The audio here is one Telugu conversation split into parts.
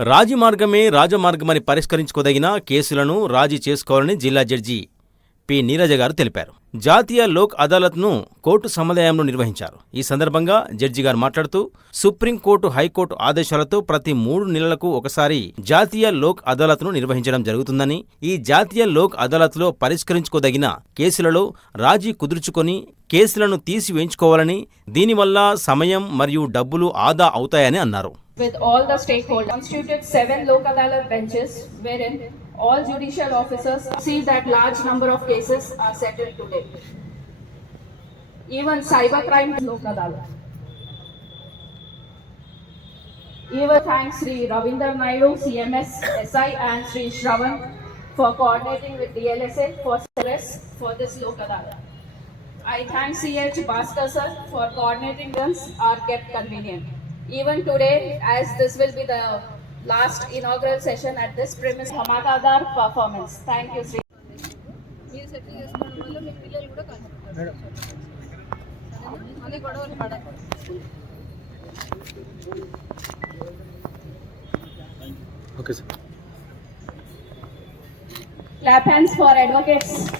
రాజీ మార్గమే రాజమార్గమని పరిష్కరించుకోదగిన కేసులను రాజీ చేసుకోవాలని జిల్లా జడ్జి పి. నీరజ గారు తెలిపారు. జాతీయ లోక్ అదాలత్ను కోర్టు సముదాయంలో నిర్వహించారు. ఈ సందర్భంగా జడ్జి గారు మాట్లాడుతూ సుప్రీంకోర్టు హైకోర్టు ఆదేశాలతో ప్రతి మూడు నెలలకు ఒకసారి జాతీయ లోక్ అదాలత్ను నిర్వహించడం జరుగుతుందని ఈ జాతీయ లోక్ అదాలత్లో పరిష్కరించుకోదగిన కేసులలో రాజీ కుదుర్చుకొని కేసులను తీసివేయించుకోవాలని దీనివల్ల సమయం మరియు డబ్బులు ఆదా అవుతాయని అన్నారు. With all the stakeholders. Constituted seven local adalat benches wherein all judicial officers see that large number of cases are settled today. Even cybercrime local adalat. Even thanks Sri Ravinder Naidu, CMS, SI and Sri Shravan for coordinating with DLSA for service for this local adalat. I thank CH Bhaskar sir for coordinating this are kept convenient even today, as this will be the last inaugural session at this premise, Hamakadar performance. Thank you, Sri. Okay, sir. Clap hands for advocates.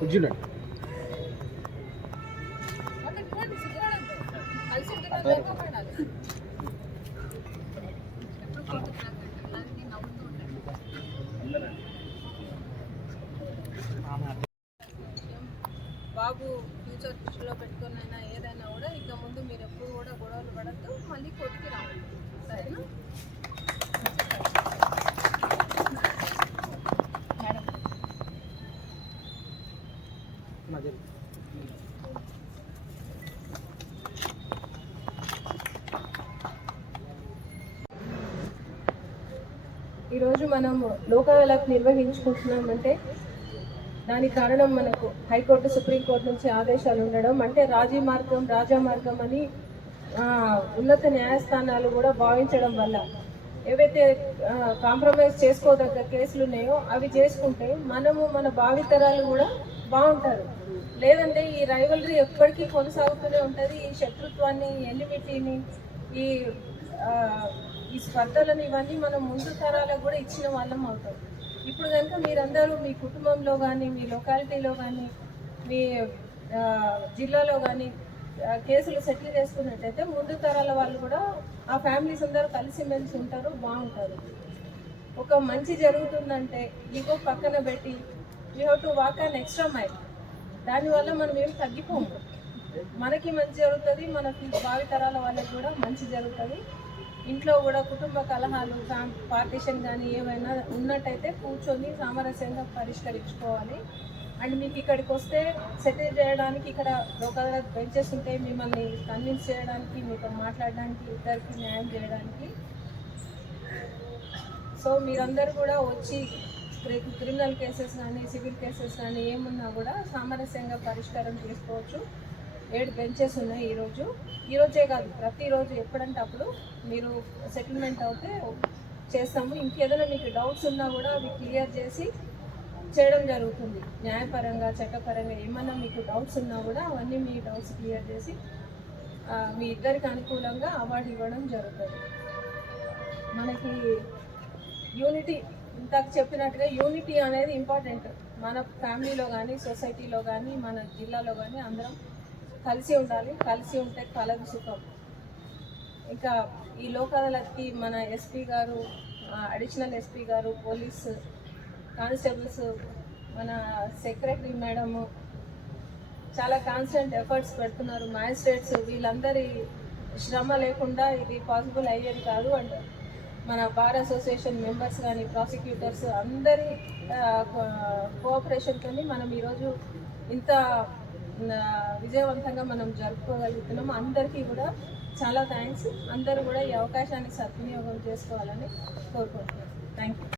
Would you? బాబు ఫ్యూచర్ దృష్టిలో పెట్టుకునైనా ఏదైనా కూడా ఇక ముందు మీరు ఎప్పుడు కూడా గొడవలు పడద్దు. మళ్ళీ కోర్టుకి రావాలి. సరేనా? Madam. ఈరోజు మనం లోకాలకు నిర్వహించుకుంటున్నాం నిర్వహించుకుంటున్నామంటే దానికి కారణం మనకు హైకోర్టు సుప్రీంకోర్టు నుంచి ఆదేశాలు ఉండడం. అంటే రాజీ మార్గం రాజా మార్గం అని ఉన్నత న్యాయస్థానాలు కూడా భావించడం వల్ల. ఏవైతే కాంప్రమైజ్ చేసుకోదగ్గ కేసులు ఉన్నాయో అవి చేసుకుంటే మనము మన భావితరాలు కూడా బాగుంటారు. లేదంటే ఈ రైవలరీ ఎప్పటికీ కొనసాగుతూనే ఉంటుంది. ఈ శత్రుత్వాన్ని ఎనిమిటీని ఈ ఈ స్పర్ధలను ఇవన్నీ మనం ముందు తరాలకు కూడా ఇచ్చిన వాళ్ళం అవుతాం. ఇప్పుడు కనుక మీరందరూ మీ కుటుంబంలో కానీ మీ లొకాలిటీలో కానీ మీ జిల్లాలో కానీ కేసులు సెటిల్ చేసుకున్నట్టయితే ముందు తరాల వాళ్ళు కూడా ఆ ఫ్యామిలీస్ అందరూ కలిసిమెలిసి ఉంటారు బాగుంటారు. ఒక మంచి జరుగుతుందంటే ఈగో పక్కన పెట్టి you have to walk an extra mile దానివల్ల మనం ఏం తగ్గిపోము. మనకి మంచి జరుగుతుంది మన భావి తరాల వాళ్ళకి కూడా మంచి జరుగుతుంది. ఇంట్లో కూడా కుటుంబ కలహాలు పార్టీషన్ కానీ ఏమైనా ఉన్నట్టయితే కూర్చొని సామరస్యంగా పరిష్కరించుకోవాలి. అండ్ మీకు ఇక్కడికి వస్తే సెటిల్ చేయడానికి ఇక్కడ లోకల్ బెంచెస్ ఉంటాయి మిమ్మల్ని కన్విన్స్ చేయడానికి మీతో మాట్లాడడానికి ఇద్దరికి న్యాయం చేయడానికి. సో మీరందరూ కూడా వచ్చి క్రిమినల్ కేసెస్ కానీ సివిల్ కేసెస్ కానీ ఏమున్నా కూడా సామరస్యంగా పరిష్కారం చేసుకోవచ్చు. ఏడు బెంచెస్ ఉన్నాయి ఈరోజు ఈరోజే కాదు ప్రతిరోజు ఎప్పుడంటే అప్పుడు మీరు సెటిల్మెంట్ అవుతే చేస్తాము. ఇంకేదైనా మీకు డౌట్స్ ఉన్నా కూడా అవి క్లియర్ చేసి చేయడం జరుగుతుంది. న్యాయపరంగా చట్టపరంగా ఏమన్నా మీకు డౌట్స్ ఉన్నా కూడా అవన్నీ మీ డౌట్స్ క్లియర్ చేసి మీ ఇద్దరికి అనుకూలంగా అవార్డు ఇవ్వడం జరుగుతుంది. మనకి యూనిటీ ఇంతకు చెప్పినట్టుగా యూనిటీ అనేది ఇంపార్టెంట్ మన ఫ్యామిలీలో కానీ సొసైటీలో కానీ మన జిల్లాలో కానీ అందరం కలిసి ఉండాలి కలిసి ఉంటే కలదు సుఖం. ఇంకా ఈ లోకాలకి మన ఎస్పీ గారు అడిషనల్ ఎస్పీ గారు పోలీస్ కానిస్టేబుల్స్ మన సెక్రటరీ మేడము చాలా కాన్స్టెంట్ ఎఫర్ట్స్ పెడుతున్నారు. మ్యాజిస్ట్రేట్స్ వీళ్ళందరి శ్రమ లేకుండా ఇది పాసిబుల్ అయ్యేది కాదు అండ్ మన బార్ అసోసియేషన్ మెంబర్స్ కానీ ప్రాసిక్యూటర్స్ అందరి కోఆపరేషన్తో మనం ఈరోజు ఇంత విజయవంతంగా మనం జరుపుకోగలుగుతున్నాము అందరికీ కూడా చాలా థ్యాంక్స్ అందరూ కూడా ఈ అవకాశాన్ని సద్వినియోగం చేసుకోవాలని కోరుకుంటున్నాను థ్యాంక్ యూ